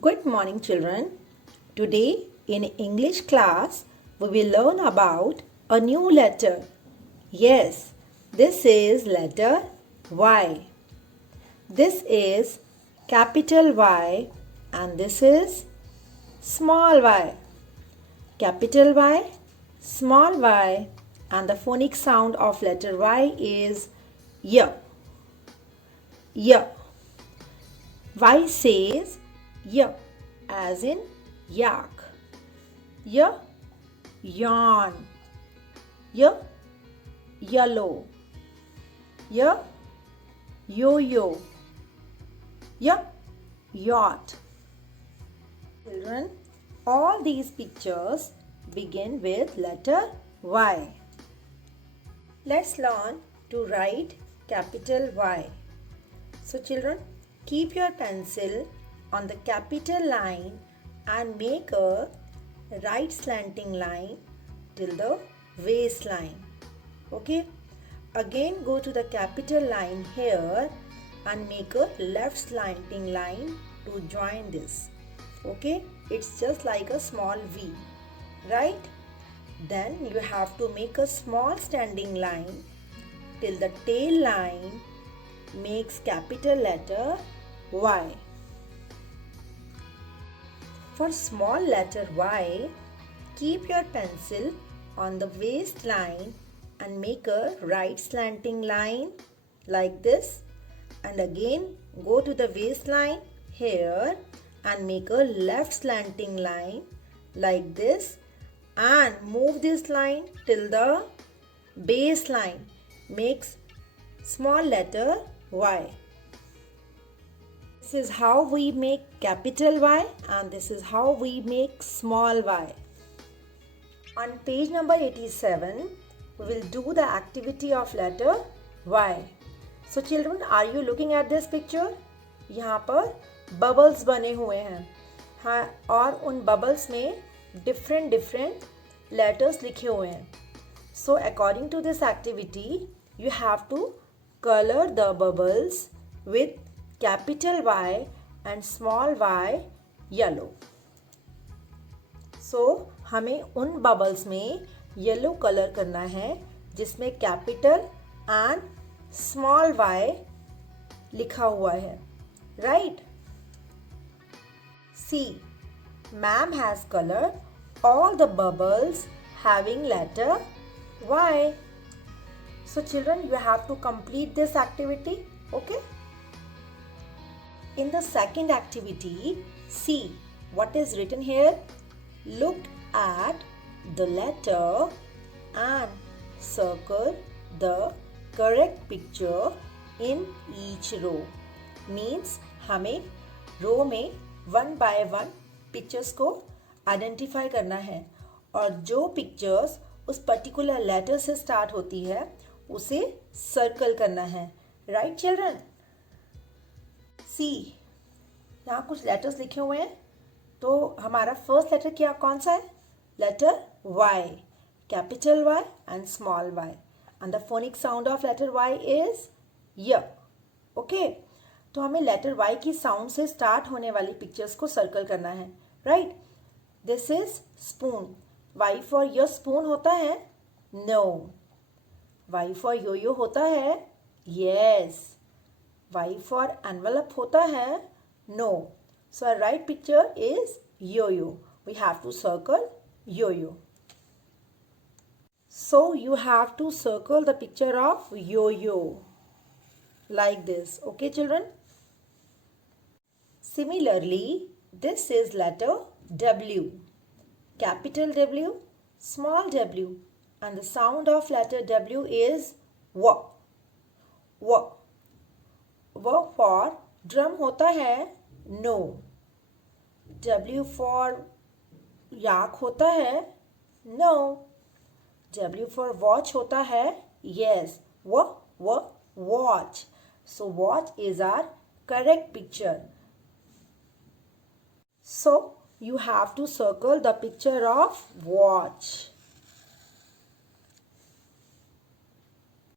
Good morning, children. Today in English class, we will learn about a new letter. Yes, this is letter Y. This is capital Y and this is small y. Capital Y, small y, and the phonic sound of letter Y is Y. Y. Y says Y as in yak. Y, yawn. Y, yellow. Y, yo-yo. Y, yacht. Children, all these pictures begin with letter Y. Let's learn to write capital Y. So children, keep your pencil on the capital line and make a right slanting line till the waistline. Okay? Again go to the capital line here and make a left slanting line to join this. Okay? It's just like a small V. Right? Then you have to make a small standing line till the tail line makes capital letter Y. For small letter Y, keep your pencil on the waistline and make a right slanting line like this, and again go to the waistline here and make a left slanting line like this and move this line till the base line makes small letter Y. This is how we make capital Y and this is how we make small y. On page number 87, we will do the activity of letter Y. So children, are you looking at this picture? यहाँ पर bubbles बने हुए हैं, हाँ, और उन bubbles में different letters लिखे हुए हैं. So according to this activity, you have to color the bubbles with capital Y and small y yellow. So हमें उन bubbles में yellow color करना है जिसमें capital and small y लिखा हुआ है. Right? See, ma'am has colored all the bubbles having letter Y. So children, you have to complete this activity. Okay? In the second activity, see what is written here. Look at the letter and circle the correct picture in each row. Means हमें रो में 1 by 1 pictures को identify करना है और जो pictures उस particular letter से start होती है उसे circle करना है. Right children? See, यहाँ कुछ letters लिखे हुए हैं, तो हमारा first letter क्या कौन सा है? Letter Y, capital Y and small y, and the phonic sound of letter Y is Y. Okay, तो हमें letter Y की sound से start होने वाली pictures को circle करना है. Right? This is spoon. Y for your spoon होता है? No. Y for yo-yo होता है? Yes. Y for envelope होता है? No. So our right picture is yo-yo. We have to circle yo-yo. So you have to circle the picture of yo-yo like this. Okay children? Similarly, this is letter W. Capital W, small w, and the sound of letter W is W. W. W for drum होता है? No. W for yak होता है? No. W for watch होता है? Yes. Watch. So watch is our correct picture. So you have to circle the picture of watch.